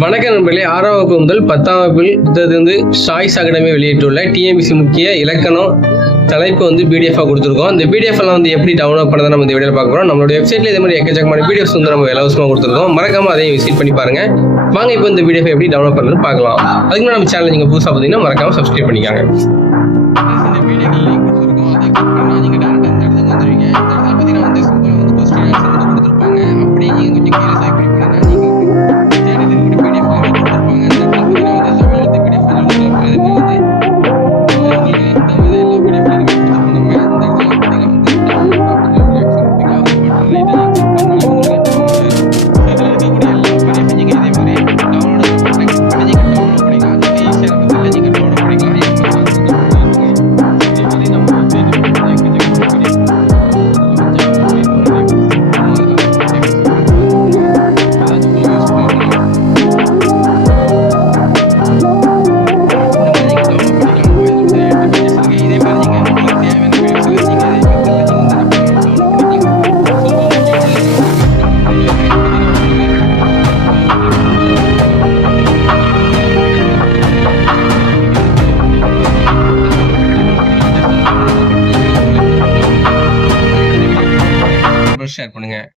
வணக்கம் நண்பர்களே ஆறாம் வகுப்பு முதல் பத்தாம் வகுப்பில் இருந்து சாய்ஸ் அகாடமி வெளியிட்டுள்ள டிஎம்பிசி முக்கிய இலக்கணம் தலைப்பு வந்து பிடிஎஃபாக கொடுத்துருக்கோம். இந்த பிடிஎஃப் எல்லாம் வந்து எப்படி டவுன்லோட் பண்ணதை நம்ம இந்த வீடியோ பார்க்குறோம் நம்மளோட வெப்சைட்ல இதே மாதிரி எக்கச்சக்கமான பிடிஎஃப்ஸ் வந்து நம்ம இலவசமாக கொடுத்துருக்கோம். மறக்காம அதையும் விசிட் பண்ணி பாருங்க. வாங்க இப்போ இந்த பிடிஎஃப் எப்படி டவுன்லோட் பண்ணுறதுன்னு பார்க்கலாம். அதுக்கு நம்ம சேனல் நீங்கள் புதுசாக பார்த்தீங்கன்னா மறக்காம சப்ஸ்கிரைப் பண்ணிக்காங்க. இந்த வீடியோக்கு கொஞ்சம் கீழே உங்களுக்கு இந்த ஷேர் பண்ணுங்க.